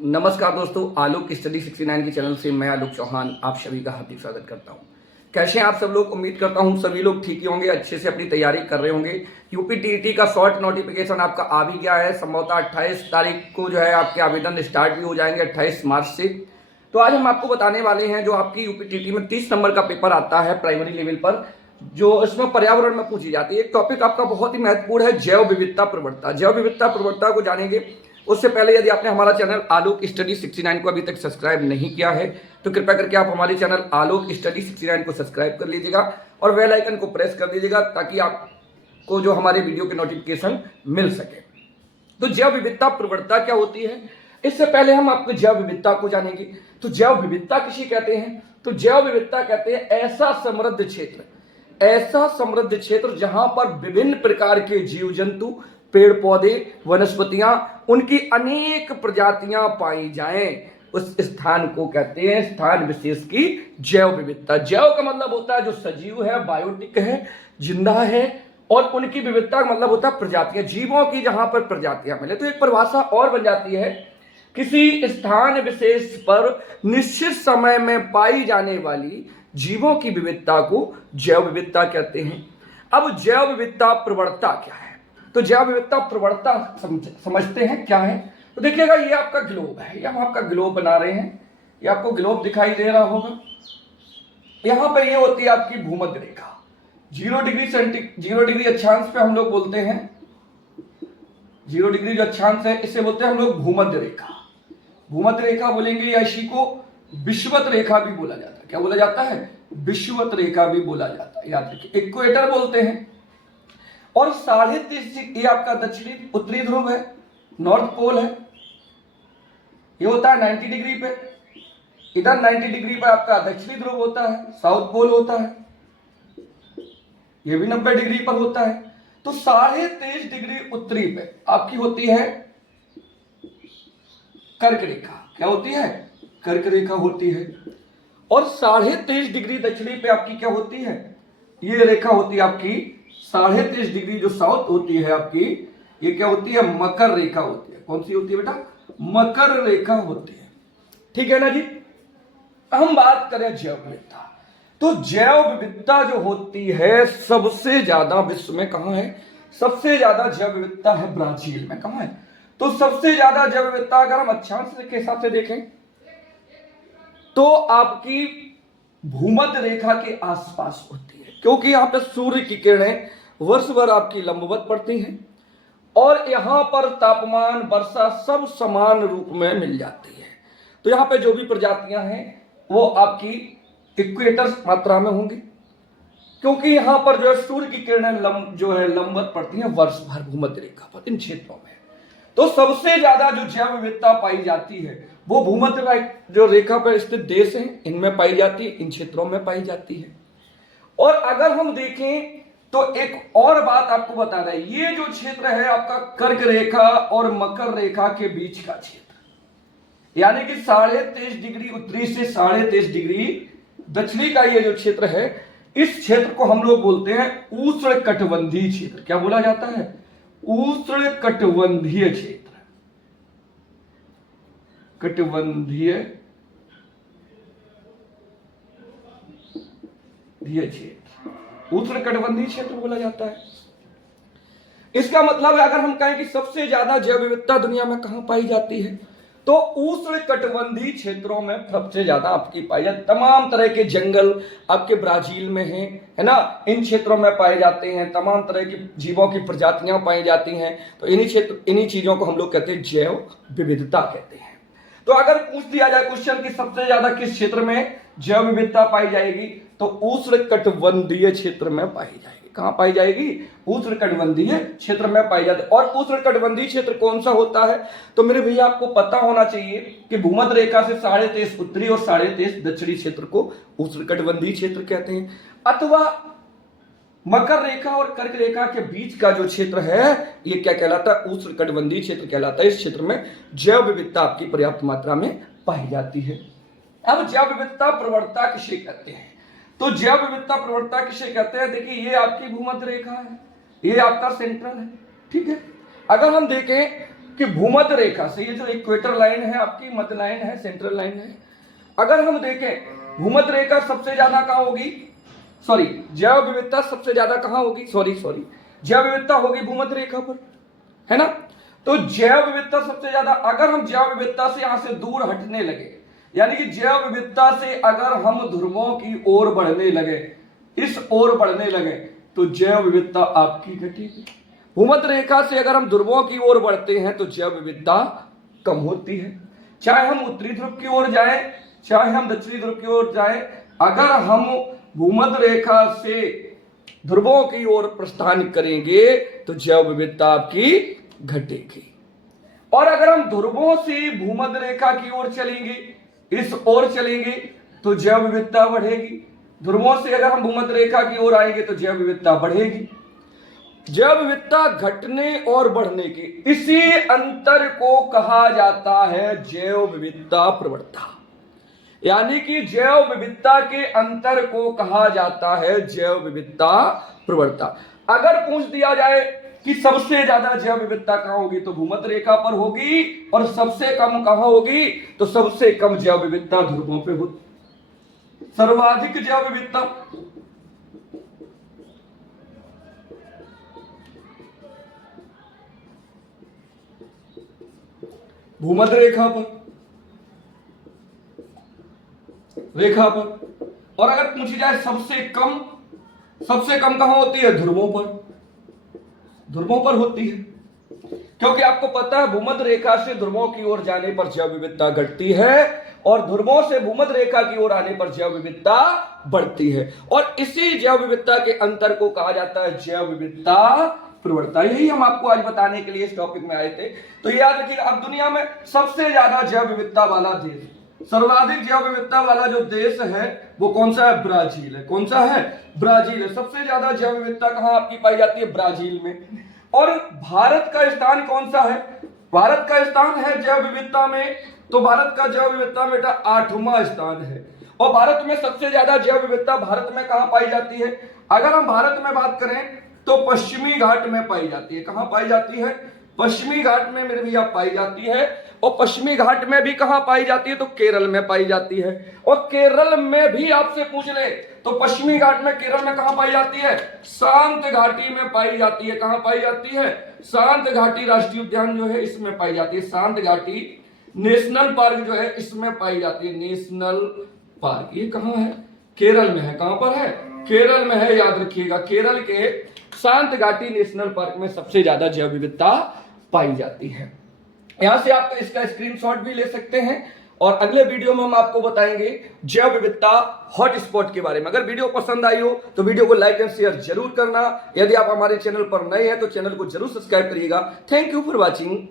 नमस्कार दोस्तों, आलोक स्टडी 69 के चैनल से मैं आलोक चौहान आप सभी का हार्दिक स्वागत करता हूं। कैसे हैं आप सब लोग? उम्मीद करता हूं सभी लोग ठीक ही होंगे, अच्छे से अपनी तैयारी कर रहे होंगे। यूपी टीईटी का शॉर्ट नोटिफिकेशन आपका आ भी गया है। संभवतः 28 तारीख को जो है आपके आवेदन स्टार्ट भी हो जाएंगे, 28 मार्च से। तो आज हम आपको बताने वाले हैं जो आपकी यूपी टीईटी में 30 नंबर का पेपर आता है प्राइमरी लेवल पर, जो इसमें पर्यावरण में पूछी जाती है। एक टॉपिक आपका बहुत ही महत्वपूर्ण है, जैव विविधता प्रवणता। जैव विविधता प्रवणता को जानेंगे उससे पहले यदि आपने हमारा चैनल आलोक स्टडी 69 को अभी तक सब्सक्राइब नहीं किया है तो कृपया करके आप हमारे चैनल आलोक स्टडी 69 को सब्सक्राइब कर लीजिएगा और बेल आइकन को प्रेस कर दीजिएगा ताकि आपको जो हमारे वीडियो के नोटिफिकेशन मिल सके। तो जैव विविधता प्रवणता क्या होती है, इससे पहले हम आपको जैव विविधता को जानेंगे। तो जैव विविधता किसे कहते हैं? तो जैव विविधता कहते हैं ऐसा समृद्ध क्षेत्र जहां पर विभिन्न प्रकार के जीव जंतु, पेड़ पौधे, वनस्पतियां, उनकी अनेक प्रजातियां पाई जाएं, उस स्थान को कहते हैं स्थान विशेष की जैव विविधता। जैव का मतलब होता है जो सजीव है, बायोटिक है, जिंदा है, और उनकी विविधता का मतलब होता है प्रजातियां, जीवों की जहां पर प्रजातियां मिले। तो एक परिभाषा और बन जाती है, किसी स्थान विशेष पर निश्चित समय में पाई जाने वाली जीवों की विविधता को जैव विविधता कहते हैं। अब जैव विविधता प्रवणता क्या है? तो जैव विविधता प्रवणता समझते हैं क्या है। तो देखिएगा, ये आपका ग्लोब है, ये हम आपका ग्लोब बना रहे हैं, ये आपको ग्लोब दिखाई दे रहा होगा। यहां पर ये होती है आपकी भूमध्य रेखा, 0 डिग्री अक्षांश पे हम लोग बोलते हैं, 0 डिग्री जो अक्षांश है इसे बोलते हैं हम लोग भूमध्य रेखा। भूमध्य रेखा बोलेंगे या इसी को विषुवत रेखा भी बोला जाता है। क्या बोला जाता है? विषुवत रेखा भी बोला जाता है, याद रखिए। इक्वेटर बोलते हैं। और 30.5 ये आपका दक्षिणी उत्तरी ध्रुव है, नॉर्थ पोल है। ये होता है 90 डिग्री पे। इधर 90 डिग्री पे आपका दक्षिणी ध्रुव होता है, साउथ पोल होता है। ये भी 90 डिग्री पर होता है। तो 23.5 डिग्री उत्तरी पे आपकी होती है कर्क रेखा। क्या होती है? कर्क रेखा होती है। और 23.5 डिग्री दक्षिणी पे आपकी क्या होती है? ये रेखा होती है आपकी 23.5 डिग्री जो साउथ होती है आपकी, ये क्या होती है? मकर रेखा होती है। कौन सी होती है बेटा? मकर रेखा होती है। ठीक है ना जी। हम बात करें जैव विविधता, तो जैव विविधता जो होती है सबसे ज्यादा विश्व में कहां है? सबसे ज्यादा जैव विविधता है ब्राजील में। कहां है? तो सबसे ज्यादा जैव विविधता अगर हम अक्षांश के हिसाब से देखें तो आपकी भूमध्य रेखा के आसपास होती है, क्योंकि यहां पर सूर्य की किरणें वर्ष भर आपकी लंबवत पड़ती हैं और यहां पर तापमान, वर्षा सब समान रूप में मिल जाती है। तो यहां पे जो भी प्रजातियां हैं वो आपकी इक्वेटर मात्रा में होंगी, क्योंकि यहां पर जो है सूर्य की किरणें लंबवत पड़ती हैं वर्ष भर भूमध्य रेखा पर, इन क्षेत्रों में। तो सबसे ज्यादा जो जैव विविधता पाई जाती है वो भूमध्य जो रेखा पर स्थित देश हैं इनमें पाई जाती है, इन क्षेत्रों में पाई जाती है। और अगर हम देखें तो एक और बात आपको बता रहा है, ये जो क्षेत्र है आपका कर्क रेखा और मकर रेखा के बीच का क्षेत्र, यानी कि 23.5 डिग्री उत्तरी से 23.5 डिग्री दक्षिणी का ये जो क्षेत्र है, इस क्षेत्र को हम लोग बोलते हैं उष्णकटिबंधीय क्षेत्र। क्या बोला जाता है? उष्णकटिबंधीय क्षेत्र। कटिबंधीय क्षेत्र, उष्णकटिबंधीय क्षेत्र बोला जाता है। इसका मतलब है अगर हम कहें कि सबसे ज्यादा जैव विविधता दुनिया में कहां पाई जाती है, तो उष्णकटिबंधीय क्षेत्रों में सबसे ज्यादा आपकी पाई जाती। तमाम तरह के जंगल आपके ब्राजील में हैं, है ना, इन क्षेत्रों में पाए जाते हैं। तमाम तरह की जीवों की प्रजातियां पाई जाती हैं। तो इन्हीं चीजों को हम लोग कहते हैं जैव विविधता कहते हैं। तो अगर पूछ दिया जाए क्वेश्चन कि सबसे ज्यादा किस क्षेत्र में जैव विविधता पाई जाएगी, तो उष्णकटिबंधीय क्षेत्र में पाई जाएगी। कहां पाई जाएगी? उष्णकटिबंधीय क्षेत्र में पाई जाती है। और उष्णकटिबंधीय क्षेत्र कौन सा होता है? तो मेरे भैया आपको पता होना चाहिए कि भूमध्य रेखा से 23.5 उत्तरी और 23.5 दक्षिणी क्षेत्र को उष्णकटिबंधीय क्षेत्र कहते हैं। अथवा मकर रेखा और कर्क रेखा के बीच का जो क्षेत्र है ये क्या कहलाता है? उष्णकटिबंधीय क्षेत्र कहलाता है। इस क्षेत्र में जैव विविधता आपकी पर्याप्त मात्रा में पाई जाती है। अब जैव विविधता प्रवणता किसे कहते हैं? तो जैव विविधता प्रवणता किसे कहते हैं? देखिए, ये आपकी भूमध्य रेखा है, ये आपका सेंट्रल है। ठीक है। अगर हम देखें कि भूमध्य रेखा से, ये जो इक्वेटर लाइन है आपकी, मध्य लाइन है, सेंट्रल लाइन है, अगर हम देखें भूमध्य रेखा सबसे ज्यादा कहां होगी, सॉरी जैव विविधता सबसे ज्यादा कहां होगी, सॉरी जैव विविधता होगी भूमध्य रेखा पर, है ना। तो जैव विविधता सबसे ज्यादा, अगर हम जैव विविधता से यहां से दूर हटने लगे, यानी कि जैव विविधता से अगर हम ध्रुवों की ओर बढ़ने लगे, इस ओर बढ़ने लगे, तो जैव विविधता आपकी घटेगी। भूमध्य रेखा से अगर हम ध्रुवों की ओर बढ़ते हैं तो जैव विविधता कम होती है। चाहे हम उत्तरी ध्रुव की ओर जाएं, चाहे हम दक्षिणी ध्रुव की ओर जाएं, अगर हम भूमध्य रेखा से ध्रुवों की ओर प्रस्थान करेंगे तो जैव विविधता आपकी घटेगी। और अगर हम ध्रुवों से भूमध्य रेखा की ओर चलेंगे, इस ओर चलेंगे, तो जैव विविधता बढ़ेगी। ध्रुवों से अगर हम भूमध्य रेखा की ओर आएंगे तो जैव विविधता बढ़ेगी। जैव विविधता घटने और बढ़ने के इसी अंतर को कहा जाता है जैव विविधता प्रवणता, यानी कि जैव विविधता के अंतर को कहा जाता है जैव विविधता प्रवणता। अगर पूछ दिया जाए कि सबसे ज्यादा जैव विविधता कहां होगी, तो भूमध्य रेखा पर होगी, और सबसे कम कहां होगी, तो सबसे कम जैव विविधता ध्रुवों पे होगी। सर्वाधिक जैव विविधता भूमध्य रेखा पर, और अगर पूछी जाए सबसे कम कहां होती है, ध्रुवों पर होती है, क्योंकि आपको पता है भूमध्य रेखा से ध्रुवों की ओर जाने पर जैव विविधता घटती है और ध्रुवों से भूमध्य रेखा की ओर आने पर जैव विविधता बढ़ती है, और इसी जैव विविधता के अंतर को कहा जाता है जैव विविधता प्रवणता। यही हम आपको आज बताने के लिए इस टॉपिक में आए थे। तो याद रखिएगा, अब दुनिया में सबसे ज्यादा जैव विविधता वाला देश, सर्वाधिक जैव विविधता वाला जो देश है वो कौन सा है, ब्राजील है। कौन सा है, ब्राजील है। सबसे ज्यादा जैव विविधता कहां आपकी पाई जाती है, ब्राजील में। और भारत का स्थान कौन सा है, भारत का स्थान है जैव विविधता में, तो भारत का जैव विविधता में बेटा 8वां स्थान है। और भारत में सबसे ज्यादा जैव विविधता भारत में कहां पाई जाती है, अगर हम भारत में बात करें तो पश्चिमी घाट में पाई जाती है। कहां पाई जाती है, पश्चिमी घाट में मेरे भैया पाई जाती है। और पश्चिमी घाट में भी कहां पाई जाती है, तो केरल में पाई जाती है। और केरल में भी आपसे पूछ ले तो पश्चिमी घाट में, केरल में कहां पाई जाती है, शांत घाटी में पाई जाती है। कहां पाई जाती है, शांत घाटी राष्ट्रीय उद्यान जो है इसमें पाई जाती है। शांत घाटी नेशनल पार्क जो है इसमें पाई जाती है, नेशनल पार्क। ये कहां है, केरल में है। कहां पर है, केरल में है। याद रखिएगा, केरल के शांत घाटी नेशनल पार्क में सबसे ज्यादा जैव विविधता पाई जाती है। यहां से आप इसका स्क्रीनशॉट भी ले सकते हैं, और अगले वीडियो में हम आपको बताएंगे जैव विविधता हॉटस्पॉट के बारे में। अगर वीडियो पसंद आई हो तो वीडियो को लाइक एंड शेयर जरूर करना। यदि आप हमारे चैनल पर नए हैं तो चैनल को जरूर सब्सक्राइब करिएगा। Thank you for watching.